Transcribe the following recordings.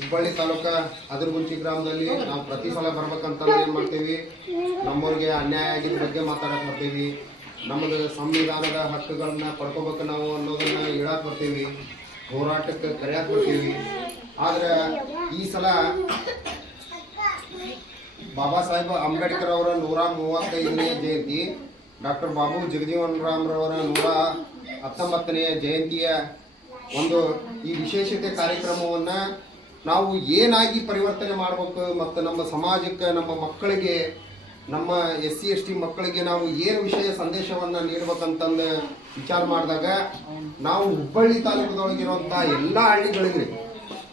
ಹುಬ್ಬಳ್ಳಿ ತಾಲೂಕ ಅದರಗುಂಚಿ ಗ್ರಾಮದಲ್ಲಿ ನಾವು ಪ್ರತಿ ಸಲ ಬರ್ಬೇಕಂತಂದ್ರೆ ಏನು ಮಾಡ್ತೀವಿ, ನಮ್ಮವ್ರಿಗೆ ಅನ್ಯಾಯ ಆಗಿದ ಬಗ್ಗೆ ಮಾತಾಡಕ್ ಬರ್ತೀವಿ, ನಮ್ಮದು ಸಂವಿಧಾನದ ಹಕ್ಕುಗಳನ್ನ ಪಡ್ಕೋಬೇಕು ನಾವು ಅನ್ನೋದನ್ನ ಹೇಳಕ್ ಬರ್ತೀವಿ, ಹೋರಾಟಕ್ಕೆ ಕರೆಯಕ್ ಬರ್ತೀವಿ. ಆದ್ರೆ ಈ ಸಲ ಬಾಬಾ ಸಾಹೇಬ್ ಅಂಬೇಡ್ಕರ್ ಅವರ 135ನೇ ಜಯಂತಿ, ಡಾಕ್ಟರ್ ಬಾಬು ಜಗಜೀವನ್ ರಾಮ್ರವರ 119ನೇ ಜಯಂತಿಯ ಒಂದು ಈ ವಿಶೇಷತೆ ಕಾರ್ಯಕ್ರಮವನ್ನು ನಾವು ಏನಾಗಿ ಪರಿವರ್ತನೆ ಮಾಡಬೇಕು ಮತ್ತು ನಮ್ಮ ಸಮಾಜಕ್ಕೆ, ನಮ್ಮ ಮಕ್ಕಳಿಗೆ, ನಮ್ಮ SC ST ಮಕ್ಕಳಿಗೆ ನಾವು ಏನು ವಿಷಯ ಸಂದೇಶವನ್ನು ನೀಡಬೇಕಂತಂದು ವಿಚಾರ ಮಾಡಿದಾಗ ನಾವು ಹುಬ್ಬಳ್ಳಿ ತಾಲೂಕದೊಳಗಿರುವಂಥ ಎಲ್ಲ ಹಳ್ಳಿಗಳಿಗೆ,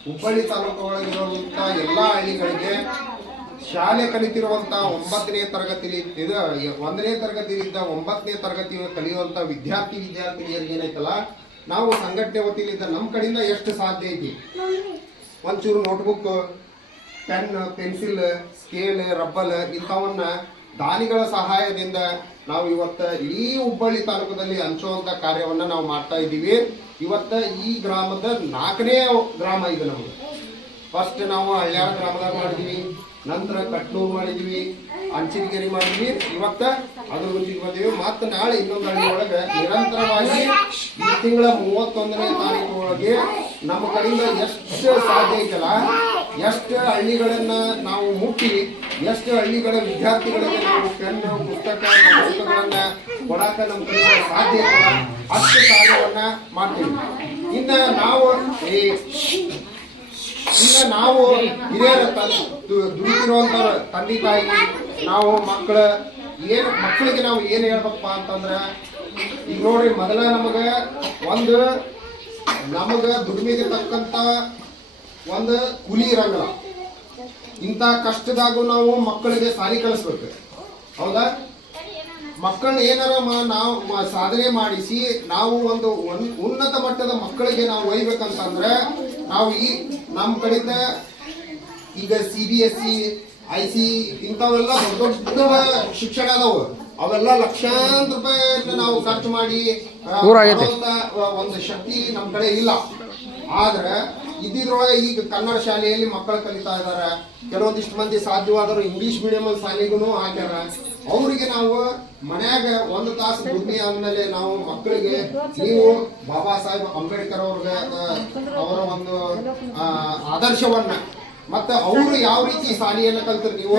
ಹುಬ್ಬಳ್ಳಿ ತಾಲೂಕು ಒಳಗಿರುವಂಥ ಎಲ್ಲ ಹಳ್ಳಿಗಳಿಗೆ ಶಾಲೆ ಕಲಿತಿರುವಂಥ 9ನೇ ತರಗತಿಲಿ 1ನೇ ತರಗತಿಯಿಂದ 9ನೇ ತರಗತಿ ಕಲಿಯುವಂಥ ವಿದ್ಯಾರ್ಥಿನಿಯರಿಗೆ ಏನೈತಲ್ಲ, ನಾವು ಸಂಘಟನೆ ವತಿಯಿಂದ ನಮ್ಮ ಕಡೆಯಿಂದ ಎಷ್ಟು ಸಾಧ್ಯ ಐತಿ ಒಂಚೂರು ನೋಟ್ಬುಕ್, ಪೆನ್, ಪೆನ್ಸಿಲ್, ಸ್ಕೇಲ್, ರಬ್ಬಲ್ ಇಂಥವನ್ನ ದಾನಿಗಳ ಸಹಾಯದಿಂದ ನಾವು ಇವತ್ತು ಇಡೀ ಹುಬ್ಬಳ್ಳಿ ತಾಲೂಕದಲ್ಲಿ ಹಂಚುವಂಥ ಕಾರ್ಯವನ್ನು ನಾವು ಮಾಡ್ತಾ ಇದ್ದೀವಿ. ಇವತ್ತು ಈ ಗ್ರಾಮದ 4ನೇ ಗ್ರಾಮ ಇದು ನಮಗೆ. ಫಸ್ಟ್ ನಾವು ಹಳ್ಯಾಳ ಗ್ರಾಮದಾಗ ಮಾಡಿದ್ವಿ, ನಂತರ ಕಟ್ನೂರು ಮಾಡಿದ್ವಿ, ಅಂಚಿನಗೇರಿ ಮಾಡಿದ್ವಿ, ಇವತ್ತು ಅದ್ರ ಮುಂಚಿಗೆ ಬಂದೀವಿ. ಮತ್ತು ನಾಳೆ ಇನ್ನೊಂದು ಹಳ್ಳಿ ಒಳಗೆ ನಿರಂತರವಾಗಿ ಈ ತಿಂಗಳ 31ನೇ ತಾರೀಕು ಒಳಗೆ ನಮ್ಮ ಕಡೆಯಿಂದ ಎಷ್ಟು ಸಾಧ್ಯ ಐತಲ್ಲ, ಎಷ್ಟು ಹಳ್ಳಿಗಳನ್ನ ನಾವು ಮುಟ್ಟಿ, ಎಷ್ಟು ಹಳ್ಳಿಗಳ ವಿದ್ಯಾರ್ಥಿಗಳಿಗೆ ನಾವು ಪೆನ್ನು, ಪುಸ್ತಕ, ಪುಸ್ತಕಗಳನ್ನ ಕೊಡಾಕ ನಮ್ಮ ಕಡೆಯಿಂದ ಸಾಧ್ಯ ಐತಲ್ಲ ಅಷ್ಟು ಕಾರ್ಯವನ್ನ ಮಾಡ್ತೀವಿ. ಇನ್ನು ನಾವು ಹಿರಿಯರ ದುಡಿತಿರುವಂಥವ್ರ ತಂದೆ ತಾಯಿ, ನಾವು ಮಕ್ಕಳಿಗೆ ನಾವು ಏನು ಹೇಳ್ಬೇಕಪ್ಪ ಅಂತಂದ್ರೆ, ಈಗ ನೋಡ್ರಿ, ಮೊದಲ ನಮಗೆ ದುಡಿಮೆಗೆ ತಕ್ಕಂತ ಒಂದು ಕೂಲಿ ಇರಂಗಿಲ್ಲ. ಇಂಥ ಕಷ್ಟದಾಗೂ ನಾವು ಮಕ್ಕಳಿಗೆ ಸಾಲಿ ಕಲಿಸ್ಬೇಕು, ಹೌದಾ? ಮಕ್ಕಳನ್ನ ಏನಾರ ನಾವು ಸಾಧನೆ ಮಾಡಿಸಿ ನಾವು ಒಂದು ಉನ್ನತ ಮಟ್ಟದ ಮಕ್ಕಳಿಗೆ ನಾವು ಒಯ್ಬೇಕಂತಂದ್ರೆ ನಾವು ನಮ್ಮ ಕಡೆಯಿಂದ ಈಗ CBSE, IC ಇಂಥವೆಲ್ಲ ದೊಡ್ಡ ಶಿಕ್ಷಣ ಅದಾವು. ಅವೆಲ್ಲ ಲಕ್ಷಾಂತರ ರೂಪಾಯಿಯನ್ನು ನಾವು ಖರ್ಚು ಮಾಡಿ ಒಂದು ಶಕ್ತಿ ನಮ್ಮ ಕಡೆ ಇಲ್ಲ. ಆದ್ರೆ ಇದ್ದಿದ್ರೊಳಗೆ ಈಗ ಕನ್ನಡ ಶಾಲೆಯಲ್ಲಿ ಮಕ್ಕಳು ಕಲಿತಾ ಇದ್ದಾರೆ. ಕೆಲವೊಂದಿಷ್ಟು ಮಂದಿ ಸಾಧ್ಯವಾದರೂ ಇಂಗ್ಲಿಷ್ ಮೀಡಿಯಂ ಶಾಲೆಗೂ ಹಾಕ್ಯಾರ. ಅವರಿಗೆ ನಾವು ಮನ್ಯಾಗ 1 ತಾಸು ದುಡ್ಮೆ ಆದ್ಮೇಲೆ ನಾವು ಮಕ್ಕಳಿಗೆ ನೀವು ಬಾಬಾ ಸಾಹೇಬ್ ಅಂಬೇಡ್ಕರ್ ಅವರ ಒಂದು ಆದರ್ಶವನ್ನ ಮತ್ತೆ ಅವರು ಯಾವ ರೀತಿ ಶಾಲೆಯನ್ನು ಕಲ್ತರು, ನೀವು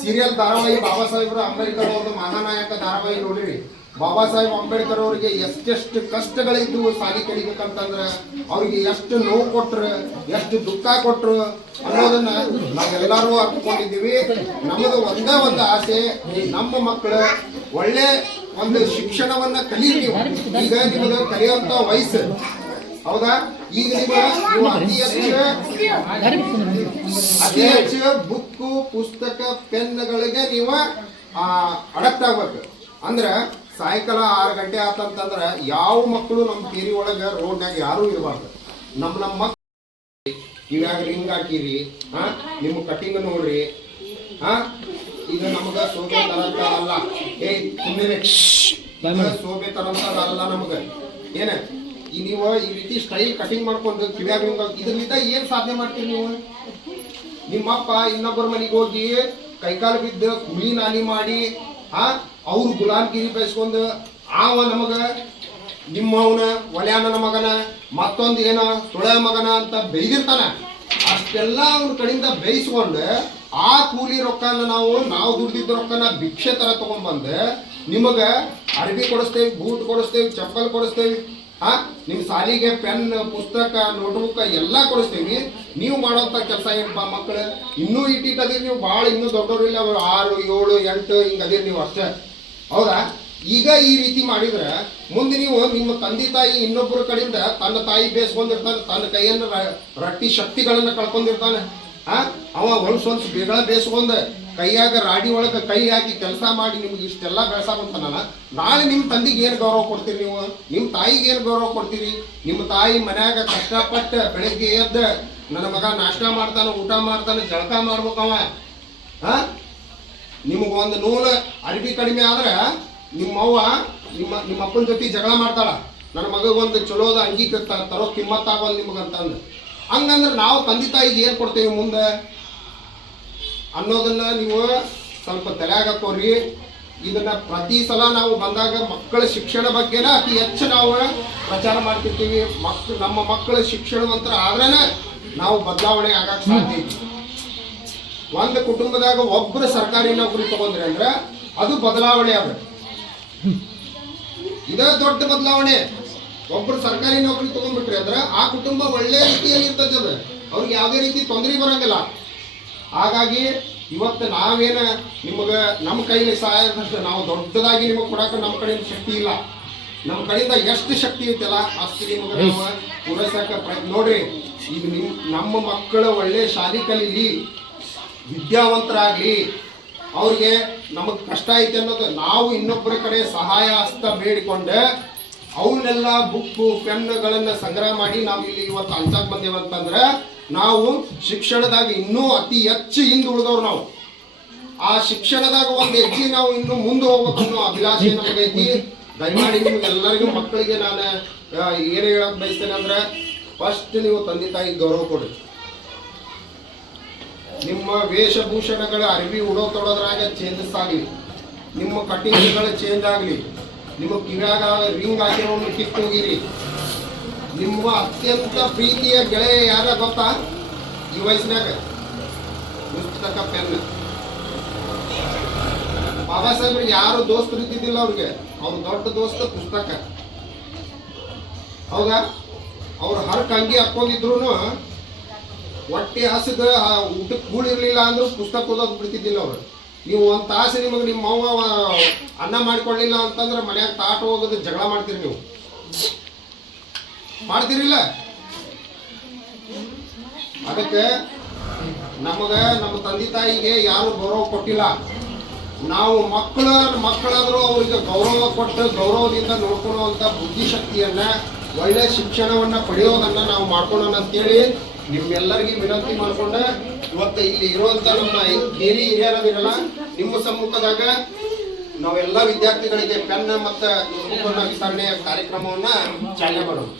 ಸೀರಿಯಲ್ ಧಾರಾವಾಹಿ ಬಾಬಾ ಸಾಹೇಬ್ರ ಅಂಬೇಡ್ಕರ್ ಅವ್ರದ್ದು ಮಹಾನಾಯಕ ಧಾರಾವಾಹಿ ನೋಡಿರಿ. ಬಾಬಾ ಸಾಹೇಬ್ ಅಂಬೇಡ್ಕರ್ ಅವರಿಗೆ ಎಷ್ಟೆಷ್ಟು ಕಷ್ಟಗಳಿದ್ದು ಶಾಲೆ ಕಲಿಬೇಕಂತಂದ್ರೆ ಅವ್ರಿಗೆ ಎಷ್ಟು ನೋವು ಕೊಟ್ರು, ಎಷ್ಟು ದುಃಖ ಕೊಟ್ರು ಅನ್ನೋದನ್ನ ನಾವೆಲ್ಲರೂ ಅರ್ಥಕೊಂಡಿದ್ದೀವಿ. ನಮ್ಮದು ಒಂದೇ ಒಂದು ಆಸೆ, ನಮ್ಮ ಮಕ್ಕಳು ಒಳ್ಳೆ ಒಂದು ಶಿಕ್ಷಣವನ್ನ ಕಲೀರಿ. ಈಗ ನಿಮ್ಮದು ಕಲಿಯುವಂತ ವಯಸ್ಸು, ಹೌದಾ? ಈಗ ನೀವು ಅತಿ ಹೆಚ್ಚು ಬುಕ್ಕು, ಪುಸ್ತಕ, ಪೆನ್ಗಳಿಗೆ ನೀವು ಅಡಕ್ಟ್ ಆಗ್ಬೇಕು. ಅಂದ್ರೆ ಸಾಯಂಕಾಲ 6 ಗಂಟೆ ಆತಂತಂದ್ರೆ ಯಾವ ಮಕ್ಕಳು ನಮ್ಮ ಕೇರಿ ಒಳಗೆ ರೋಡ್ನಾಗ ಯಾರೂ ಇರಬಾರ್ದು. ನಮ್ಮ ಮಕ್ಕಳು ಇವಾಗ ರಿಂಗ್ ಹಾಕಿರಿ, ನಿಮ್ಮ ಕಟಿಂಗ್ ನೋಡ್ರಿ. ಈಗ ನಮಗ ಸೋಬೆ ತರಂತ ಅಲ್ಲ, ಸೋಬೆ ತರಂತ ಅಲ್ಲ ನಮಗ. ಏನ ನೀವು ಈ ರೀತಿ ಸ್ಟೈಲ್ ಕಟಿಂಗ್ ಮಾಡ್ಕೊಂಡು ಕಿವ್ಯಾಗ ಇದರಿಂದ ಏನ್ ಸಾಧನೆ ಮಾಡ್ತೀರಿ ನೀವು? ನಿಮ್ಮಪ್ಪ ಇನ್ನೊಬ್ಬರ ಮನೆಗೆ ಹೋಗಿ ಕೈಕಾಲು ಬಿದ್ದು ಕುಳಿ ನಾಲಿ ಮಾಡಿ ಅವ್ರು ಗುಲಾಮ್ಗಿರಿ ಬಯಸ್ಕೊಂಡು ನಮಗ ನಿಮ್ಮವನ ಒಲ್ಯಾನ ಮಗನ ಮತ್ತೊಂದು ಏನೋ ಸುಳ ಮಗನ ಅಂತ ಬೈದಿರ್ತಾನ. ಅಷ್ಟೆಲ್ಲ ಅವ್ರ ಕಡೆಯಿಂದ ಬೇಯಿಸ್ಕೊಂಡು ಆ ಕೂಲಿ ರೊಕ್ಕನ ನಾವು ದುಡ್ದಿದ್ದ ರೊಕ್ಕನ ಭಿಕ್ಷೆ ತರ ತಗೊಂಡ್ಬಂದು ನಿಮಗ ಅರ್ಬಿ ಕೊಡಿಸ್ತೇವೆ, ಬೂಟ್ ಕೊಡಿಸ್ತೇವೆ, ಚಪ್ಪಲ್ ಕೊಡಿಸ್ತೇವೆ, ನಿಮ್ಮ ಸಾಲಿಗೆ ಪೆನ್, ಪುಸ್ತಕ, ನೋಟ್ಬುಕ್ ಎಲ್ಲ ಕೊಡಿಸ್ತೀವಿ. ನೀವು ಮಾಡೋಂಥ ಕೆಲಸ ಏನಪ್ಪ, ಮಕ್ಕಳು ಇನ್ನೂ ಇಟ್ಟಿದ್ದೀರಿ ನೀವು, ಭಾಳ ಇನ್ನೂ ದೊಡ್ಡವರು ಇಲ್ಲ, 6, 7, 8 ಹಿಂಗೆ ಅದಿರಿ ನೀವು ಅಷ್ಟೇ, ಹೌದಾ? ಈಗ ಈ ರೀತಿ ಮಾಡಿದ್ರೆ ಮುಂದೆ ನೀವು ನಿಮ್ಮ ತಂದೆ ತಾಯಿ ಇನ್ನೊಬ್ಬರ ಕಡೆಯಿಂದ ತನ್ನ ತಾಯಿ ಬೇಯಿಸ್ಕೊಂಡಿರ್ತಾನೆ, ತನ್ನ ಕೈಯನ್ನು ರಟ್ಟಿ ಶಕ್ತಿಗಳನ್ನು ಕಳ್ಕೊಂಡಿರ್ತಾನೆ. ಅವ ಹೊಲ್ಸೊಲ್ಸು ಬೇಗಳ ಬೇಯಿಸ್ಕೊಂಡು ಕೈಯಾಗ ರಾಡಿ ಒಳಗೆ ಕೈ ಹಾಕಿ ಕೆಲಸ ಮಾಡಿ ನಿಮ್ಗೆ ಇಷ್ಟೆಲ್ಲ ಬೆಳೆಸಾಕಂತಾನ. ನಾಳೆ ನಿಮ್ಮ ತಂದೆಗೆ ಏನು ಗೌರವ ಕೊಡ್ತೀರಿ ನೀವು? ನಿಮ್ಮ ತಾಯಿಗೆ ಏನು ಗೌರವ ಕೊಡ್ತೀರಿ? ನಿಮ್ಮ ತಾಯಿ ಮನ್ಯಾಗ ಕಷ್ಟಪಟ್ಟು ಬೆಳಗ್ಗೆ ಎದ್ದು ನನ್ನ ಮಗ ನಾಷ್ಟ ಮಾಡ್ತಾನೆ, ಊಟ ಮಾಡ್ತಾನೆ, ಜಳಕ ಮಾಡ್ಬೇಕವ, ನಿಮಗೊಂದು ನೂಲು ಅರಿವಿ ಕಡಿಮೆ ಆದ್ರೆ ನಿಮ್ಮವ್ವ ನಿಮ್ಮ ಅಪ್ಪನ ಜೊತೆ ಜಗಳ ಮಾಡ್ತಾಳ, ನನ್ನ ಮಗಗೊಂದು ಚಲೋದ ಅಂಗಿ ತರೋ ಕಿಮ್ಮತ್ತಾಗೋಲ್ಲ ನಿಮಗಂತಂದು. ಹಂಗಂದ್ರೆ ನಾವು ತಂದೆ ತಾಯಿಗೆ ಏನು ಕೊಡ್ತೇವೆ ಮುಂದೆ ಅನ್ನೋದನ್ನ ನೀವು ಸ್ವಲ್ಪ ತಲೆಯಾಗ ಹಾಕೋರಿ. ಇದನ್ನ ಪ್ರತಿ ಸಲ ನಾವು ಬಂದಾಗ ಮಕ್ಕಳ ಶಿಕ್ಷಣ ಬಗ್ಗೆನ ಅತಿ ಹೆಚ್ಚು ನಾವು ಪ್ರಚಾರ ಮಾಡ್ತಿರ್ತೀವಿ. ನಮ್ಮ ಮಕ್ಕಳ ಶಿಕ್ಷಣವಂತರ ಆದ್ರೇನೆ ನಾವು ಬದಲಾವಣೆ ಆಗಕ್ಕೆ ಸಾಧ್ಯ ಐತಿ. ಒಂದು ಕುಟುಂಬದಾಗ ಒಬ್ಬರು ಸರ್ಕಾರಿ ನೌಕರಿ ತಗೊಂಡ್ರೆ ಅಂದ್ರೆ ಅದು ಬದಲಾವಣೆ ಅದ. ಇದೇ ದೊಡ್ಡ ಬದಲಾವಣೆ. ಒಬ್ರು ಸರ್ಕಾರಿ ನೌಕರಿ ತಗೊಂಡ್ಬಿಟ್ರಿ ಅಂದ್ರೆ ಆ ಕುಟುಂಬ ಒಳ್ಳೆ ರೀತಿಯಲ್ಲಿ ಇರ್ತದೆ. ಅದು ಅವ್ರಿಗೆ ಯಾವುದೇ ರೀತಿ ತೊಂದರೆ ಬರಂಗಿಲ್ಲ. ಹಾಗಾಗಿ ಇವತ್ತು ನಾವೇನ ನಿಮಗೆ ನಮ್ಮ ಕೈಲಿ ಸಹಾಯ ನಾವು ದೊಡ್ಡದಾಗಿ ನಿಮಗೆ ಕೊಡಕ್ಕೆ ನಮ್ಮ ಕಡೆಯಿಂದ ಶಕ್ತಿ ಇಲ್ಲ. ನಮ್ಮ ಕಡೆಯಿಂದ ಎಷ್ಟು ಶಕ್ತಿ ಐತಲ್ಲ ಅಷ್ಟು ನಿಮಗೆ ನಾವು ಪೂರೈಸಕ್ಕೆ ಪ್ರಯತ್ನ. ನೋಡ್ರಿ, ಈಗ ನಮ್ಮ ಮಕ್ಕಳು ಒಳ್ಳೆ ಶಾಲೆ ಕಲೀಲಿ, ವಿದ್ಯಾವಂತರಾಗಲಿ, ಅವ್ರಿಗೆ ನಮಗೆ ಕಷ್ಟ ಐತೆ ಅನ್ನೋದು ನಾವು ಇನ್ನೊಬ್ಬರ ಕಡೆ ಸಹಾಯ ಹಸ್ತ ಬೇಡಿಕೊಂಡೆ ಅವನ್ನೆಲ್ಲ ಬುಕ್ಕು ಪೆನ್ನುಗಳನ್ನು ಸಂಗ್ರಹ ಮಾಡಿ ನಾವು ಇಲ್ಲಿ ಇವತ್ತು ಹಂಚಕ್ಕೆ ಬಂದೇವಂತಂದ್ರೆ ನಾವು ಶಿಕ್ಷಣದಾಗ ಇನ್ನೂ ಅತಿ ಹೆಚ್ಚು ಹಿಂದೆ ಉಳಿದವ್ರು. ನಾವು ಆ ಶಿಕ್ಷಣದಾಗ ಒಂದು ಹೆಜ್ಜೆ ನಾವು ಇನ್ನೂ ಮುಂದೆ ಹೋಗ್ಬೇಕು ಅನ್ನೋ ಅಭಿಲಾಷೆ ನಮಗೈತಿ. ದಯಮಾಡಿ ನಿಮ್ಗೆಲ್ಲರಿಗೂ ಮಕ್ಕಳಿಗೆ ನಾನು ಏನು ಹೇಳಕ್ ಬಯಸ್ತೇನೆ ಅಂದ್ರೆ, ಫಸ್ಟ್ ನೀವು ತಂದೆ ತಾಯಿಗೆ ಗೌರವ ಕೊಡ್ರಿ. ನಿಮ್ಮ ವೇಷಭೂಷಣಗಳ ಅರಿವಿ ಉಡೋ ತೊಡೋದ್ರಾಗ ಚೇಂಜಸ್ ಆಗಲಿ, ನಿಮ್ಮ ಕಟಿಂಗ್ಗಳು ಚೇಂಜ್ ಆಗಲಿ, ನಿಮ್ಮ ಕಿವ್ಯಾಗ ರಿಂಗ್ ಹಾಕಿರೋನು ಕಿತ್ತು ಹೋಗಿರಿ. ನಿಮ್ಮ ಅತ್ಯಂತ ಪ್ರೀತಿಯ ಗೆಳೆಯ ಯಾರ ಗೊತ್ತಾ ಈ ವಯಸ್ಸಿನಾಗ? ಪುಸ್ತಕ, ಪೆನ್. ಬಾಬಾ ಸಾಹೇಬ್ರಿಗೆ ಯಾರು ದೋಸ್ತರು ಇದ್ದಿದ್ದಿಲ್ಲ. ಅವ್ರಿಗೆ ಅವ್ರ ದೊಡ್ಡ ದೋಸ್ತ ಪುಸ್ತಕ. ಹೌದಾ? ಅವ್ರು ಹರಕ್ ಅಂಗಿ ಹಾಕೊಂಡಿದ್ರು ಹೊಟ್ಟೆ ಹಸದ ಊಟಕ್ಕೆ ಕೂಳಿರ್ಲಿಲ್ಲ ಅಂದ್ರೂ ಪುಸ್ತಕ ಓದೋದು ಬಿಡ್ತಿದ್ದಿಲ್ಲ ಅವ್ರು. ನೀವು ಒಂದು ತಾಸು ನಿಮಗೆ ನಿಮ್ಮ ಅವ್ವ ಅನ್ನ ಮಾಡಿಕೊಳ್ಳಿಲ್ಲ ಅಂತಂದ್ರೆ ಮನ್ಯಾಗ ತಾಟ ಹೋಗೋದು ಜಗಳ ಮಾಡ್ತೀರಿ. ನೀವು ಮಾಡ್ತೀರಿಲ್ಲ? ಅದಕ್ಕೆ ನಮ್ಮ ತಂದೆ ತಾಯಿಗೆ ಯಾರು ಗೌರವ ಕೊಟ್ಟಿಲ್ಲ. ನಾವು ಮಕ್ಕಳಾದರೂ ಅವರಿಗೆ ಗೌರವ ಕೊಟ್ಟು ಗೌರವದಿಂದ ನೋಡ್ಕೊಳ್ಳುವಂಥ ಬುದ್ಧಿಶಕ್ತಿಯನ್ನ, ಒಳ್ಳೆ ಶಿಕ್ಷಣವನ್ನ ಪಡೆಯೋದನ್ನ ನಾವು ಮಾಡ್ಕೊಳ್ಳೋಣ ಅಂತೇಳಿ ನಿಮ್ಮೆಲ್ಲರಿಗೂ ವಿನಂತಿ ಮಾಡಿಕೊಂಡೆ ಇವತ್ತು ಇಲ್ಲಿ ಇರುವಂತ ನಮ್ಮ ಹಿರಿಯರದಿರಲ್ಲ ನಿಮ್ಮ ಸಮ್ಮುಖದಾಗ ನಾವೆಲ್ಲ ವಿದ್ಯಾರ್ಥಿಗಳಿಗೆ ಪೆನ್ ಮತ್ತು ನೋಟ್ಬುಕ್ನ ವಿತರಣೆಯ ಕಾರ್ಯಕ್ರಮವನ್ನ ಚಾಲನೆ ಮಾಡೋಣ.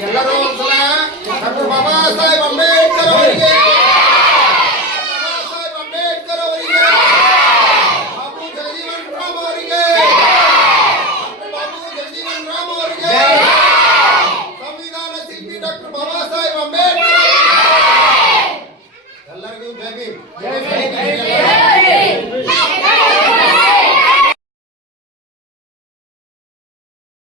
ಎಲ್ಲರೂ ಒಂದ್ಸಲ ಡಾಕ್ಟರ್ ಬಾಬಾ ಸಾಹೇಬ್ ಅಂಬೇಡ್ಕರ್ ಅವರಿಗೆ ಬಾಬು ಜಗಜೀವನ್ ರಾಮ್ ಅವರಿಗೆ ಸಂವಿಧಾನ ಶಿಲ್ಪಿ ಡಾಕ್ಟರ್ ಬಾಬಾ ಸಾಹೇಬ್ ಅಂಬೇಡ್ಕರ್